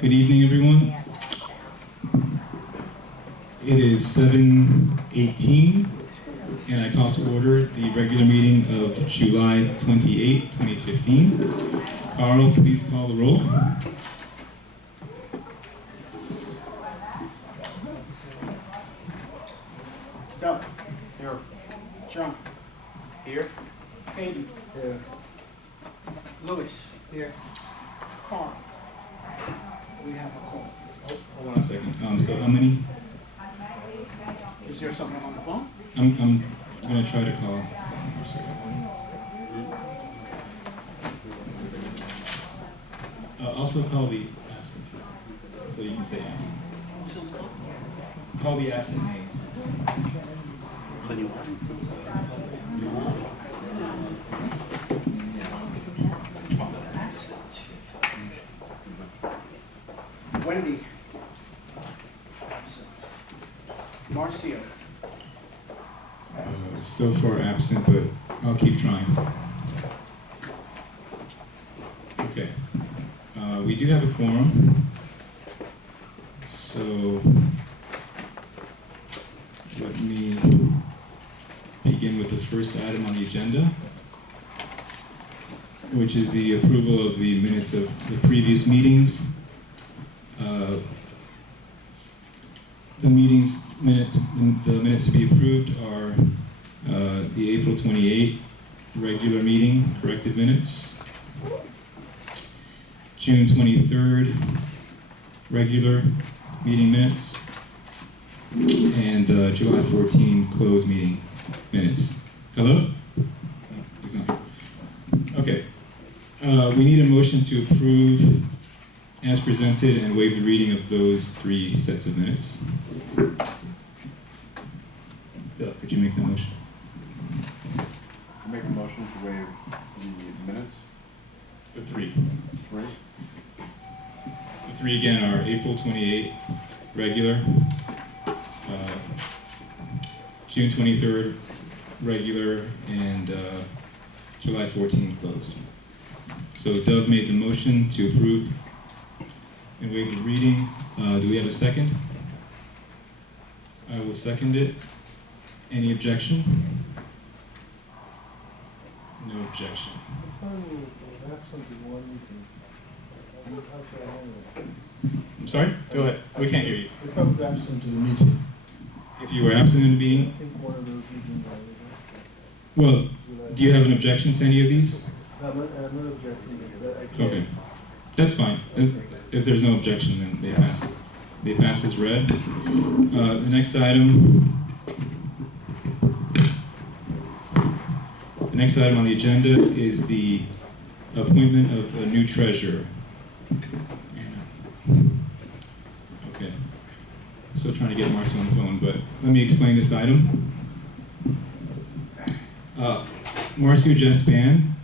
Good evening, everyone. It is 7:18, and I call to order the regular meeting of July 28, 2015. Carl, please call the roll. Doug. Here. John. Here. Hayden. Here. Lewis. Here. Carl. We have a call. Hold on a second. So how many? Is there someone on the phone? I'm gonna try to call. Also call the absent, so you can say absent. Who's on the phone? Call the absent names. Absent. Wendy. Absent. Marcio. So far absent, but I'll keep trying. Okay. We do have a quorum. So let me begin with the first item on the agenda, which is the approval of the minutes of the previous meetings. The minutes to be approved are the April 28th regular meeting corrected minutes, June 23rd regular meeting minutes, and July 14 closed meeting minutes. Hello? No, he's not. Okay. We need a motion to approve as presented and waive the reading of those three sets of minutes. Phil, could you make the motion? Make a motion to waive the minutes. The three. Three. The three again are April 28th regular, June 23rd regular, and July 14th closed. So Doug made the motion to approve and waive the reading. Do we have a second? I will second it. Any objection? No objection. I'm sorry? Go ahead. We can't hear you. If I was absent to the meeting, If you were absent in the I meeting, think one of those meetings I well, do you have an objection to any of these? I'm not objecting, but I can't. Okay, that's fine. If there's no objection, then they pass. They pass as read. The next item. The next item on the agenda is the appointment of a new treasurer. Okay. Still trying to get Marcio on the phone, but let me explain this item. Marcio Jespan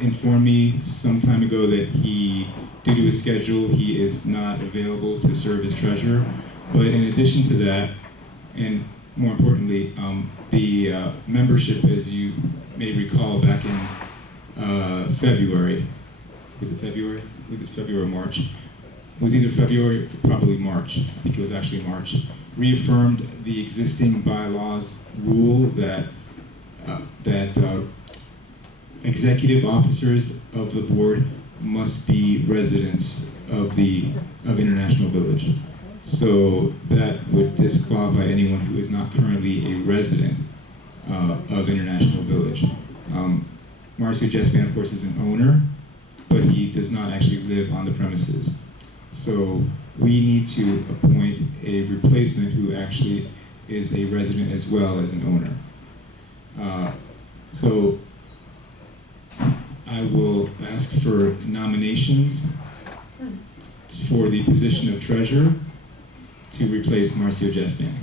informed me some time ago that due to his schedule, he is not available to serve as treasurer. But in addition to that, and more importantly, the membership, as you may recall, back in February, was it February? I believe it was February or March. It was either February or probably March. I think it was actually March. Reaffirmed the existing bylaws rule that executive officers of the board must be residents of International Village. So that would disqualify anyone who is not currently a resident of International Village. Marcio Jespan, of course, is an owner, but he does not actually live on the premises. So we need to appoint a replacement who actually is a resident as well as an owner. So I will ask for nominations for the position of treasurer to replace Marcio Jespan.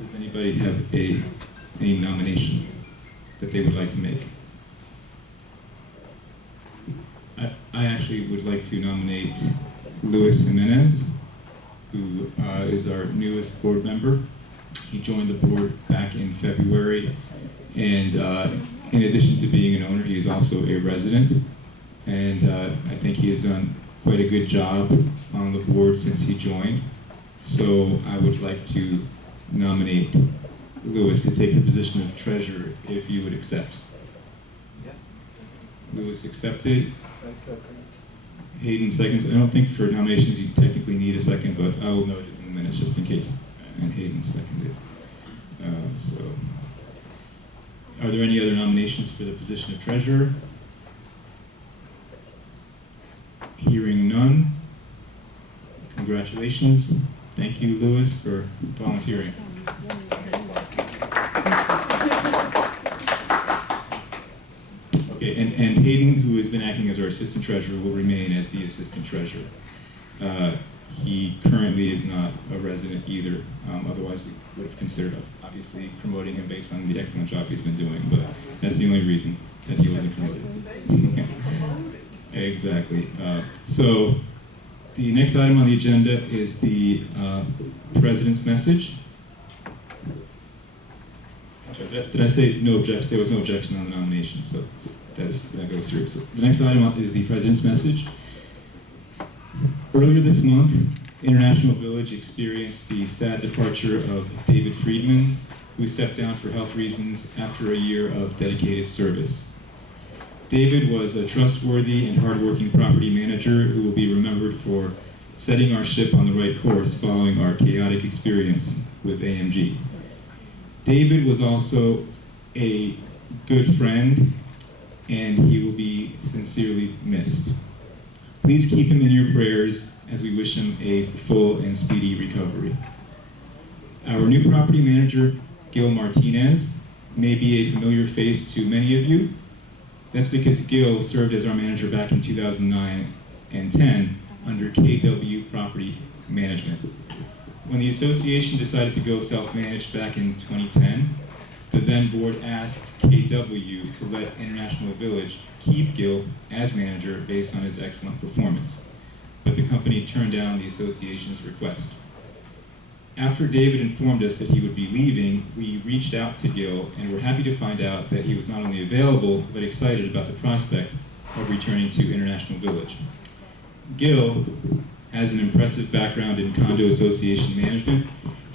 Does anybody have a nomination that they would like to make? I actually would like to nominate Luis Jimenez, who is our newest board member. He joined the board back in February, and in addition to being an owner, he is also a resident. And I think he has done quite a good job on the board since he joined. So I would like to nominate Louis to take the position of treasurer if you would accept. Louis accepted. I second. Hayden seconds. I don't think for nominations you technically need a second, but I will note it in the minutes just in case. And Hayden seconded. So, are there any other nominations for the position of treasurer? Hearing none. Congratulations. Thank you, Louis, for volunteering. Okay, and Hayden, who has been acting as our assistant treasurer, will remain as the assistant treasurer. He currently is not a resident either. Otherwise, we would have considered obviously promoting him based on the excellent job he's been doing, but that's the only reason that he wasn't promoted. Exactly. So the next item on the agenda is the president's message. Did I say no objection? There was no objection on the nomination, so that goes through. So the next item is the president's message. Earlier this month, International Village experienced the sad departure of David Friedman, who stepped down for health reasons after a year of dedicated service. David was a trustworthy and hardworking property manager who will be remembered for setting our ship on the right course following our chaotic experience with AMG. David was also a good friend, and he will be sincerely missed. Please keep him in your prayers as we wish him a full and speedy recovery. Our new property manager, Gil Martinez, may be a familiar face to many of you. That's because Gil served as our manager back in 2009 and 10 under KW Property Management. When the association decided to go self-managed back in 2010, the then board asked KW to let International Village keep Gil as manager based on his excellent performance, but the company turned down the association's request. After David informed us that he would be leaving, we reached out to Gil and were happy to find out that he was not only available, but excited about the prospect of returning to International Village. Gil has an impressive background in condo association management,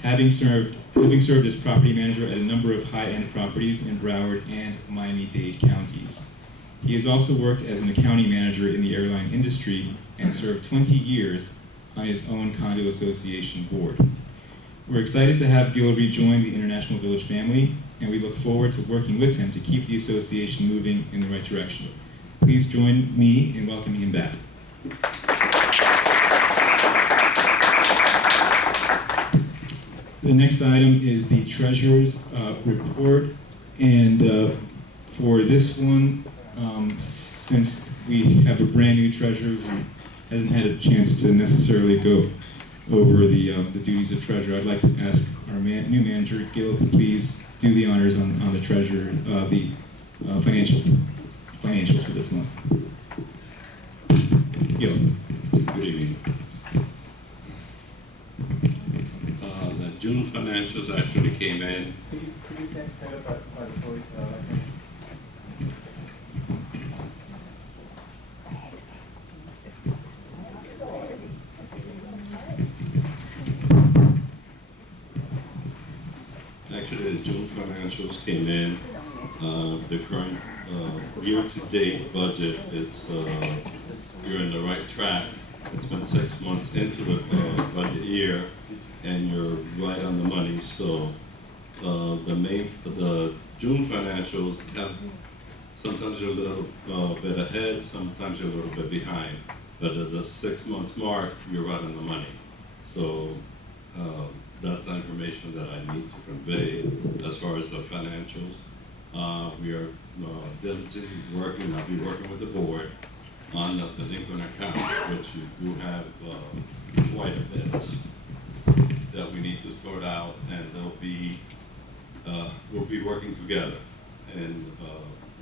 having served as property manager at a number of high-end properties in Broward and Miami-Dade counties. He has also worked as an accounting manager in the airline industry and served 20 years on his own condo association board. We're excited to have Gil rejoin the International Village family, and we look forward to working with him to keep the association moving in the right direction. Please join me in welcoming him back. The next item is the treasurer's report, and for this one, since we have a brand new treasurer who hasn't had a chance to necessarily go over the duties of treasurer, I'd like to ask our new manager, Gil, to please do the honors on the treasurer, the financials for this month. Gil. Good evening. The June financials actually came in. Could you stand up by the podium? Actually, the June financials came in. The current year-to-date budget, you're in the right track. It's been 6 months into the budget year, and you're right on the money. So the June financials have, sometimes you're a little bit ahead, sometimes you're a little bit behind. But at the 6 months mark, you're right on the money. So that's the information that I need to convey as far as the financials. We are diligently working. I'll be working with the board on the delinquent account, which you do have quite a bit that we need to sort out, and we'll be working together in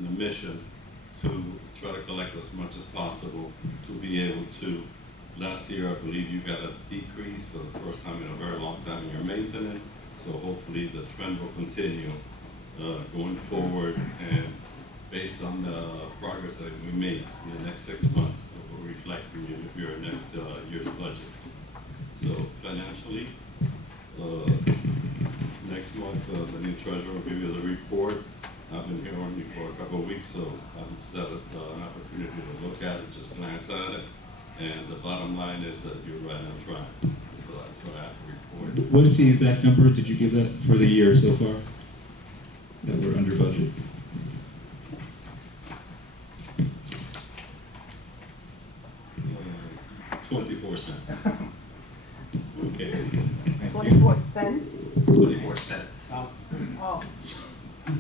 the mission to try to collect as much as possible to be able to. Last year, I believe you got a decrease for the first time in a very long time in your maintenance, so hopefully the trend will continue going forward, and based on the progress that we made in the next 6 months, we'll reflect in your next year's budget. So financially, next month, the new treasurer will give you the report. I've been here only for a couple of weeks, so I've just had an opportunity to look at it, just glance at it. And the bottom line is that you're right on track. So that's what I have to report. What is the exact number? Did you give that for the year so far? That we're under budget? Uh, 24 cents. Okay. Thank you. 24 cents? 24 cents. Oh,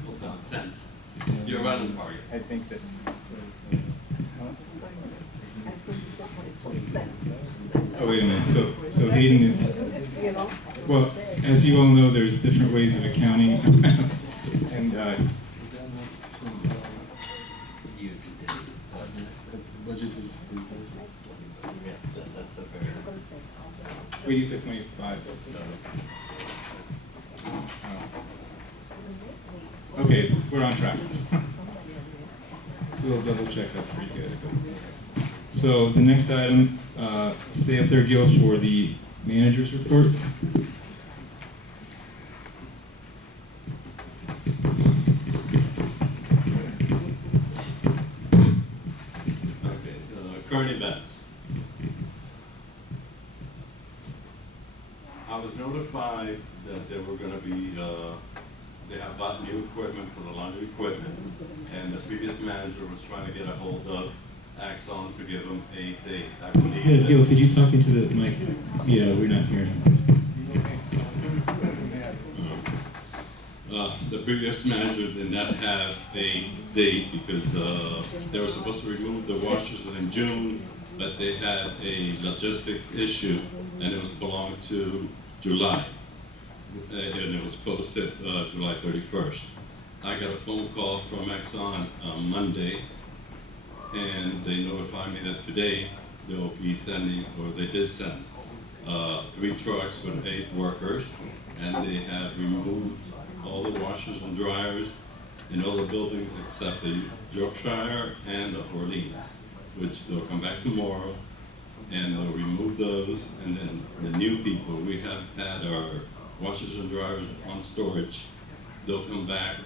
Hold on, cents. You're right on target. I think that. I think you said 24 cents. Oh, wait a minute. So Hayden is, You know? well, as you all know, there's different ways of accounting. And Budget is. wait, you said 25. Oh. Okay, we're on track. We'll double check that for you guys. So the next item, stay up there, Gil, for the manager's report. Okay, current events. I was notified that there were gonna be, they have bought new equipment for the laundry equipment, and the previous manager was trying to get a hold of Axon to give them a date. I believe Yeah, that- Gil, could you talk into the mic? Yeah, we're not hearing. The previous manager did not have a date because they were supposed to remove the washers in June, but they had a logistic issue and it was belonged to July. And it was posted July 31st. I got a phone call from Exxon on Monday, and they notified me that today they'll be sending, or they did send, 3 trucks with 8 workers, and they have removed all the washers and dryers in all the buildings except the Yorkshire and the Orleans, which they'll come back tomorrow, and they'll remove those, and then the new people, we have had our washers and dryers on storage, they'll come back,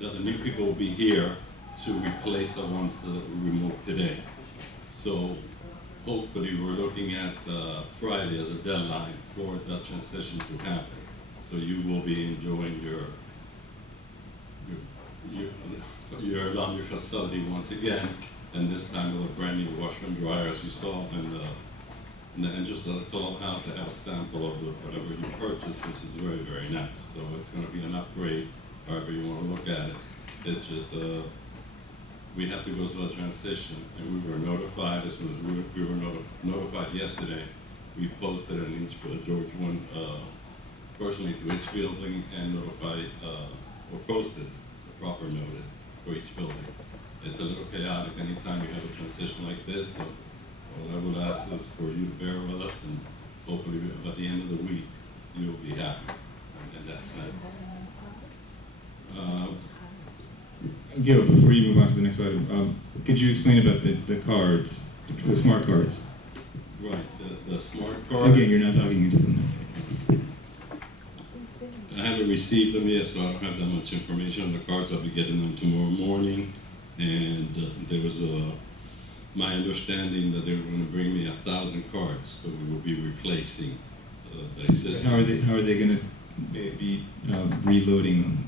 the new people will be here to replace the ones that we removed today. So hopefully we're looking at Friday as a deadline for that transition to happen. So you will be enjoying your laundry facility once again, and this time with a brand new washer and dryer, as you saw and just the clubhouse, they have a sample of whatever you purchased, which is very, very nice. So it's going to be an upgrade, however you want to look at it. It's just we have to go through a transition, and we were notified as soon as we were notified yesterday. We posted an East George one personally to each building and notified or posted the proper notice for each building. It's a little chaotic anytime you have a transition like this. So all I would ask is for you to bear with us, and hopefully by the end of the week you'll be happy in that sense. Gil, before you move on to the next item, could you explain about the cards, the smart cards? Right, the smart card. Again, you're not talking into them. I haven't received them yet, so I don't have that much information on the cards. I'll be getting them tomorrow morning. And there was my understanding that they were going to bring me 1,000 cards, so we will be replacing the existing. How are they going to be reloading them?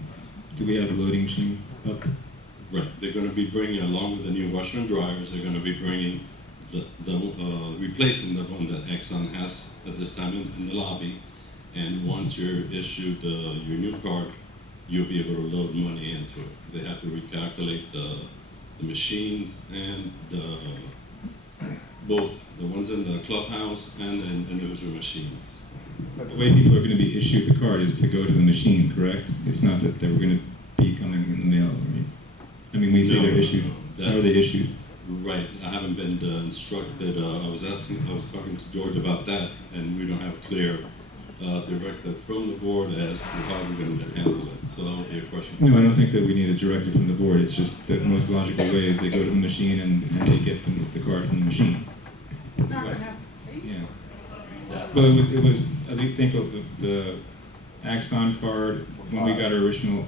Do we have a loading machine up? Right, they're going to be bringing, along with the new washer and dryers, they're going to be bringing replacing the one that Exxon has at this time in the lobby. And once you're issued your new card, you'll be able to load money into it. They have to recalculate the machines and both the ones in the clubhouse and the individual machines. But the way people are going to be issued the card is to go to the machine, correct? It's not that they were going to be coming in the mail, right? I mean, we say they're issued. How are they issued? Right, I haven't been instructed. I was talking to George about that, and we don't have a clear directive from the board as to how we're going to handle it. So that would be a question. No, I don't think that we need a directive from the board. It's just the most logical way is they go to the machine and they get the card from the machine. Well, it was, I think of the Axon card, when we got our original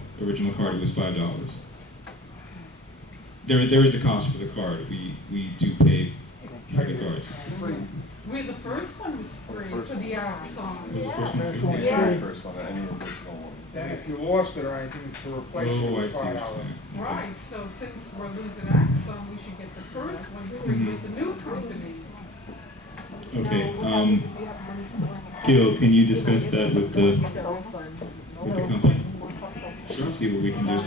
card, it was $5. There is a cost for the card. We do pay for the cards. We're the first one was free for the Axon. Was the first one free? The very Yes. first one, any additional ones. And if you lost it or anything, to replace it, Oh, I it's see what you're $5. saying. Right, so since we're losing Axon, we should get the first one free with the new company. Okay, Gil, can you discuss that with the company? Sure. See what we can do.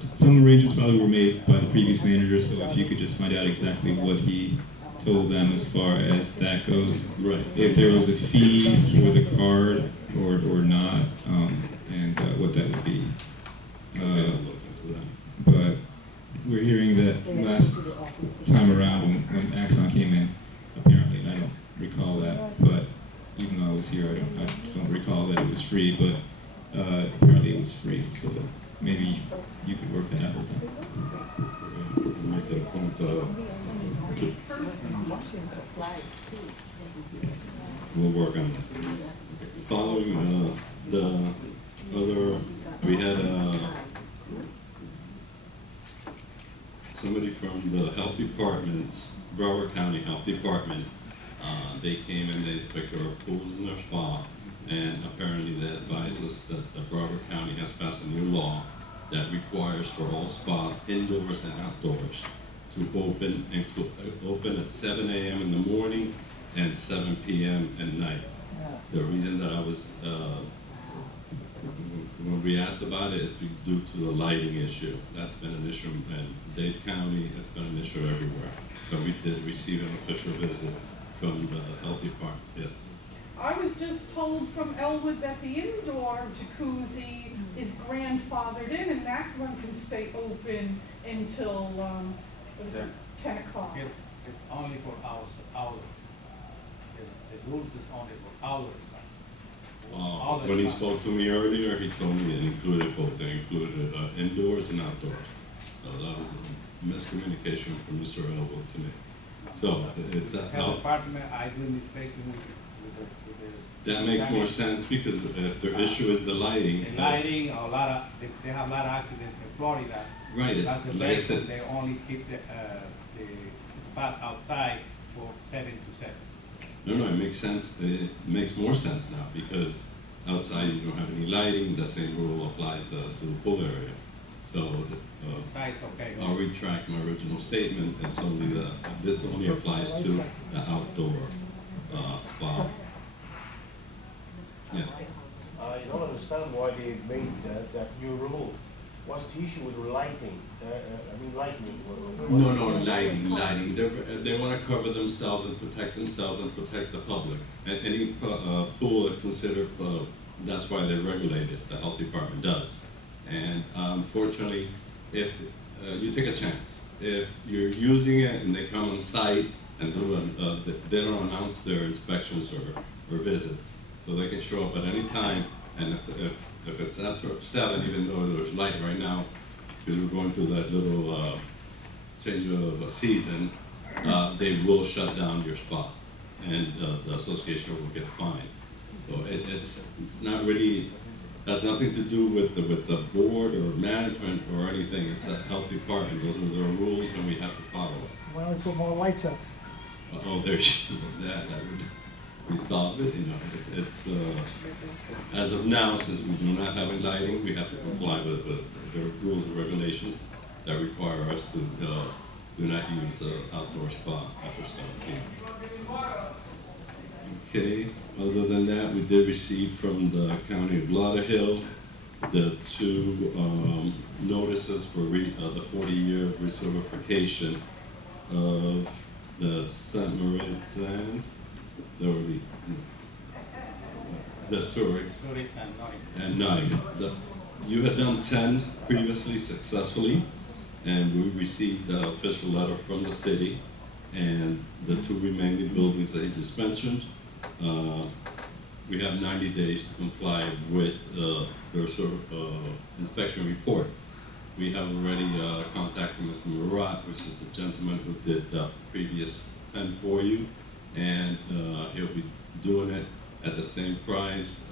Some arrangements probably were made by the previous manager, so if you could just find out exactly what he told them as far as that goes. Right. If there was a fee for the card or not, and what that would be. I'll look into that. But we're hearing that last time around when Axon came in, apparently, and I don't recall that, but even though I was here, I don't recall that it was free, but apparently it was free, so maybe you could work that out with them. We'll make that a point, we'll work on it. Following, the other, we had, somebody from the health department, Broward County Health Department, they came and they inspected our pools and our spa, and apparently they advised us that the Broward County has passed a new law that requires for all spas, indoors and outdoors, to open at 7 a.m. in the morning and 7 p.m. at night. The reason that I was, when we asked about it, it's due to the lighting issue. That's been an issue in Dade County, it's been an issue everywhere. But we did receive an official visit from the health department, yes. I was just told from Elwood that the indoor jacuzzi is grandfathered in and that one can stay open until, what is it, 10 o'clock. It's only for hours. The rules is only for hours. All the When he time. spoke to me earlier, he told me it included both, it included indoors and outdoors. So that was a miscommunication from Mr. Elwood to me. So, it's that Health how, department, I do in this space with the. that makes more sense because if their issue is the lighting. The lighting, a lot of, they have a lot of accidents in Florida. Right, That's the like I place said, they only keep the spot outside for 7 to 7. no, it makes sense, it makes more sense now because outside you don't have any lighting, the same rule applies to the pool area. So, Size, okay. I'll retract my original statement, it's only this only applies to the outdoor, spa. Yes. I don't understand why they made that new rule. What's the issue with lighting? Lightning. No, lighting. They want to cover themselves and protect themselves and protect the public. And any pool is considered, that's why they regulate it, the health department does. And unfortunately, if you take a chance, if you're using it and they come on site and they don't announce their inspections or visits, so they can show up at any time, and if it's after 7, even though there's light right now, because we're going through that little change of a season, they will shut down your spot, and the association will get fined. So it's not really, has nothing to do with the board or management or anything. It's a health department. Those are their rules, and we have to follow it. Why don't we put more lights up? Oh, there's that would resolve it. You know, it's as of now, since we do not have any lighting, we have to comply with the rules and regulations that require us to do not use outdoor spa after 7 p.m. Okay. Other than that, we did receive from the County of Lauderhill the 2 notices for the 40-year recertification of the St. Marie the Zurich Tourists and nothing. and 9. You had done 10 previously successfully, and we received the official letter from the city, and the 2 remaining buildings that he just mentioned, we have 90 days to comply with their inspection report. We have already contacted Mr. Murat, which is the gentleman who did the previous 10 for you, and he'll be doing it at the same price.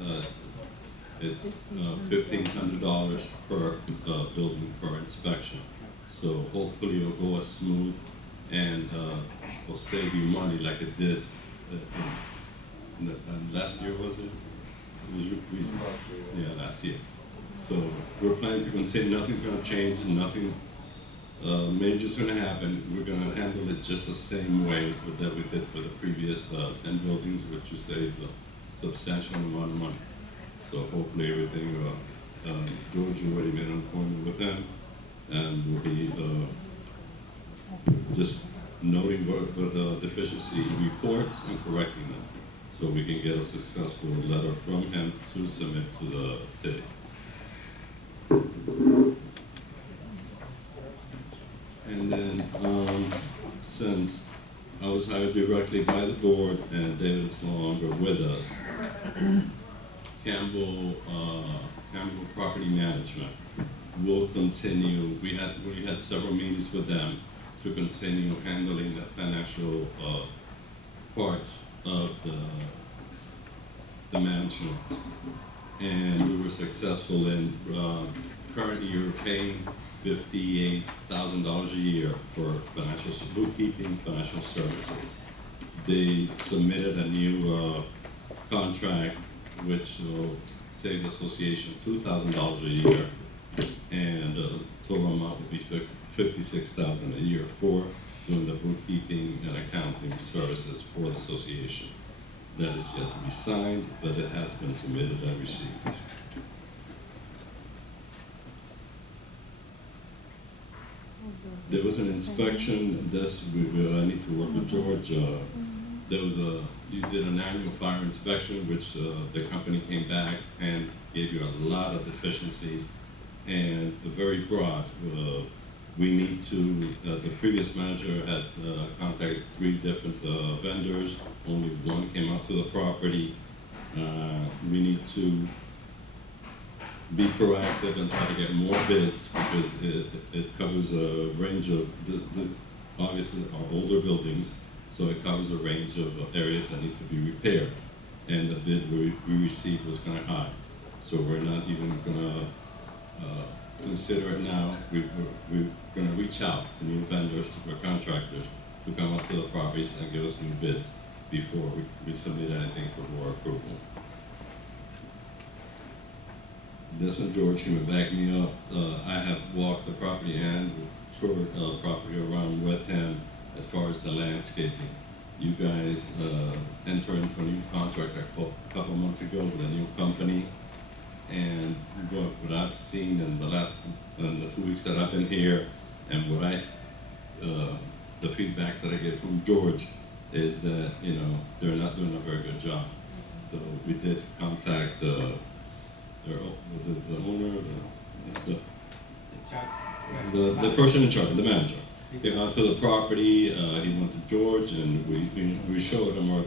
It's $1,500 per building per inspection. So hopefully it'll go as smooth and will save you money like it did last year, was it? It was recent. Yeah, last year. So we're planning to continue, nothing's gonna change, nothing major's gonna happen. We're gonna handle it just the same way that we did for the previous 10 buildings, which you saved a substantial amount of money. So hopefully everything, George already made an appointment with them, and we'll be just noting what the deficiency reports and correcting them, so we can get a successful letter from him to submit to the city. And then, since I was hired directly by the board and David is no longer with us, Campbell Property Management will continue. We had several meetings with them to continue handling the financial part of the management. And we were successful in, currently you're paying $58,000 a year for financial bookkeeping, financial services. They submitted a new contract which will save the association $2,000 a year, and total amount will be $56,000 a year for doing the bookkeeping and accounting services for the association. That is yet to be signed, but it has been submitted and received. There was an inspection. I need to work with George. You did an annual fire inspection, which the company came back and gave you a lot of deficiencies, and they're very broad. We need to, the previous manager had contacted 3 different vendors. Only one came out to the property. We need to be proactive and try to get more bids, because it covers a range of, this obviously are older buildings, so it covers a range of areas that need to be repaired. And the bid we received was kind of high, so we're not even gonna consider it now. We're gonna reach out to new vendors, or contractors, to come up to the properties and give us new bids before we submit anything for more approval. This one, George can back me up. I have walked the property and toured the property around with him as far as the landscaping. You guys entered into a new contract a couple months ago with a new company, and what I've seen in the 2 weeks that I've been here, and the feedback that I get from George is that, they're not doing a very good job. So we did contact was it the owner, the person in charge, the manager. Came out to the property, he went to George, and we showed him our